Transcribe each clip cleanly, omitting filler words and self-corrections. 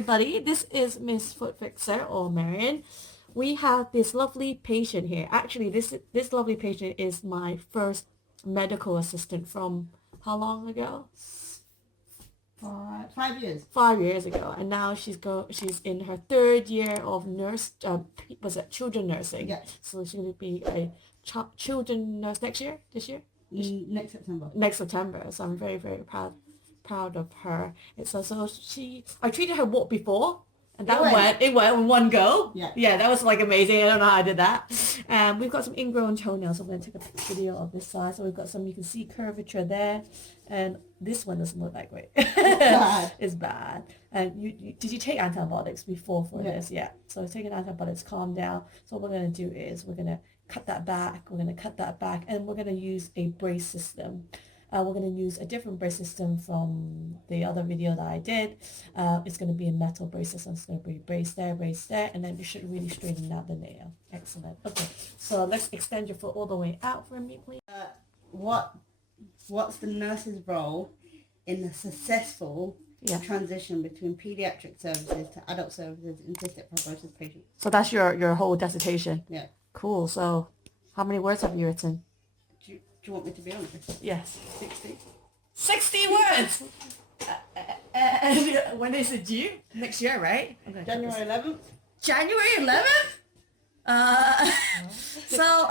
everybody. This is Miss Foot Fixer or Marion. We have this lovely patient here. Actually, this lovely patient is my first medical assistant from how long ago? 5 years. 5 years ago, and now she's in her third year of children nursing. Yeah. So she's going to be a children nurse next year. This year. Next September. Next September. So I'm very very proud of her. It's also I treated her walk before. And it went in one go. Yeah, that was like amazing. I don't know how I did that. We've got some ingrown toenails. So I'm going to take a video of this side. So we've got some, you can see curvature there. And this one doesn't look that great. It's bad. And did you take antibiotics before for this? Yeah. So taking antibiotics, calm down. So what we're going to do is we're going to cut that back. We're going to cut that back. And we're going to use a brace system. We're going to use a different brace system from the other video that I did. It's going to be a metal brace system. It's going to be brace there, and then you should really straighten out the nail. Excellent. Okay, so let's extend your foot all the way out for me, please. What's the nurse's role in the successful transition between pediatric services to adult services in cystic fibrosis patients? So that's your whole dissertation? Yeah. Cool. So how many words have you written? Do you want me to be honest? Yes. 60. 60 words! And when is it due? Next year, right? January 11th. January 11th? So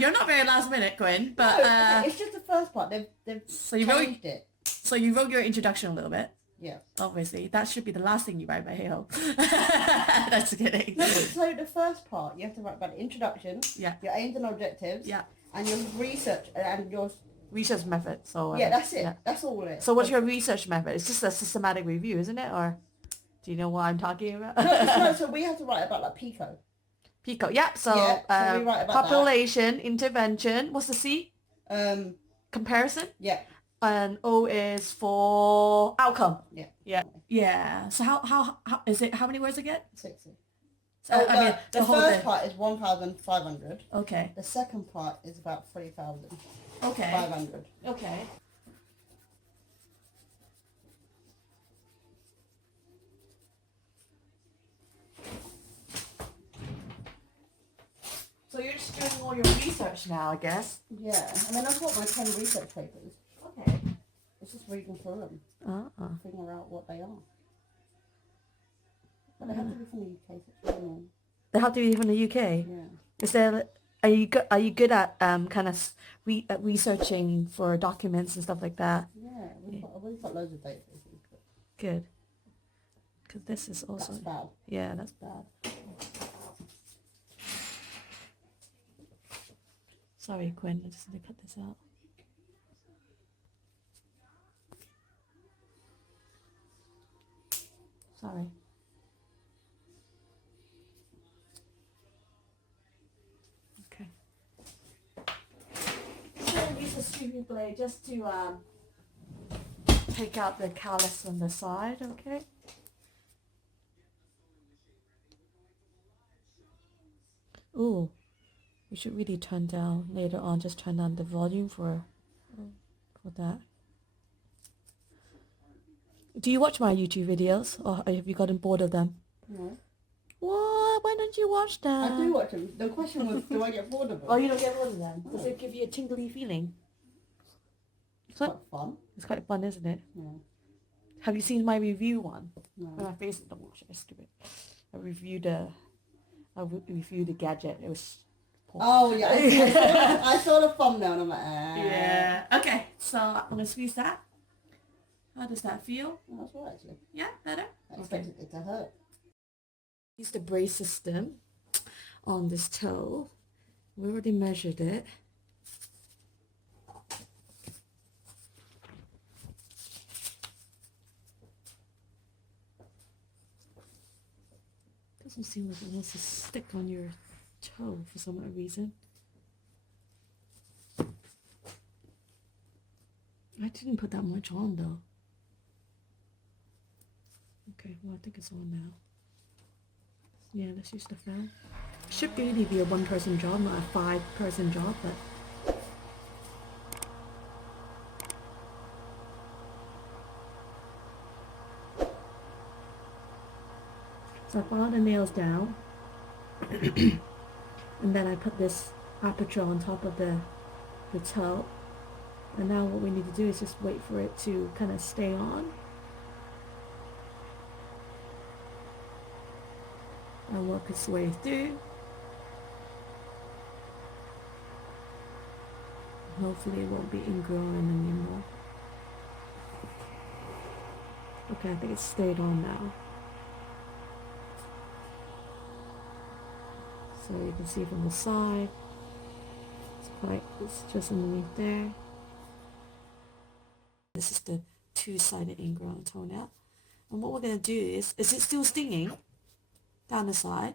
you're not very last minute, Quinn, but no, it's just the first part. They've changed it. So you wrote your introduction a little bit. Yeah. Obviously, that should be the last thing you write, but hey ho. That's kidding. No, so the first part, you have to write about the introduction, your aims and objectives, and your research and your research method. So that's it. Yeah. That's all it is. So what's your research method? It's just a systematic review, isn't it? Or do you know what I'm talking about? No, so we have to write about like PICO. PICO, yeah. So we write about population, intervention. What's the C? Comparison. Yeah. And O is for outcome. Yeah. So how is it? How many words again? 60. So the first part is 1,500. Okay. The second part is about 3,000. Okay. 500. Okay. So you're just doing all your research now, I guess. Yeah, and then I've got my 10 research papers. Okay. It's just reading through them. Figure out what they are. But they have to be from the UK. So they have to be from the UK? Yeah. Is there... Are you good at kind of researching for documents and stuff like that? Yeah, we've got loads of databases. Good. Because this is also... That's bad. Yeah, that's bad. Sorry, Quinn. I just need to cut this out. Sorry. Okay. I'm going to use a sweeping blade just to take out the callus on the side, okay? Ooh, we should really turn down later on, just turn down the volume for that. Do you watch my YouTube videos, or have you gotten bored of them? No. What? Why don't you watch them? I do watch them. The question was, do I get bored of them? Oh, you don't get bored of them? Does it give you a tingly feeling? It's quite fun. It's quite fun, isn't it? Yeah. Have you seen my review one? No. My face is double stupid. I reviewed the gadget. It was poor. Oh yeah, I saw the thumbnail and I'm like, Yeah. Okay, so I'm gonna squeeze that. How does that feel? Oh, that's right actually. Yeah, better? I expected it to hurt. Use the brace system on this toe. We already measured it. Doesn't seem like it wants to stick on your toe for some odd reason. I didn't put that much on though. Okay, well I think it's on now. Yeah, let's use the fan. Should really be a one-person job, not a five-person job, but So I file the nails down and then I put this aperture on top of the toe, and now what we need to do is just wait for it to kind of stay on and work its way through. Hopefully it won't be ingrown anymore. Okay, I think it's stayed on now. So you can see from the side, it's just underneath there. This is the two-sided ingrown toenail. And what we're going to do is it still stinging down the side?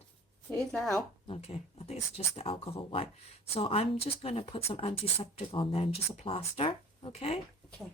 It is now. Okay, I think it's just the alcohol wipe. So I'm just going to put some antiseptic on there and just a plaster, okay? Okay.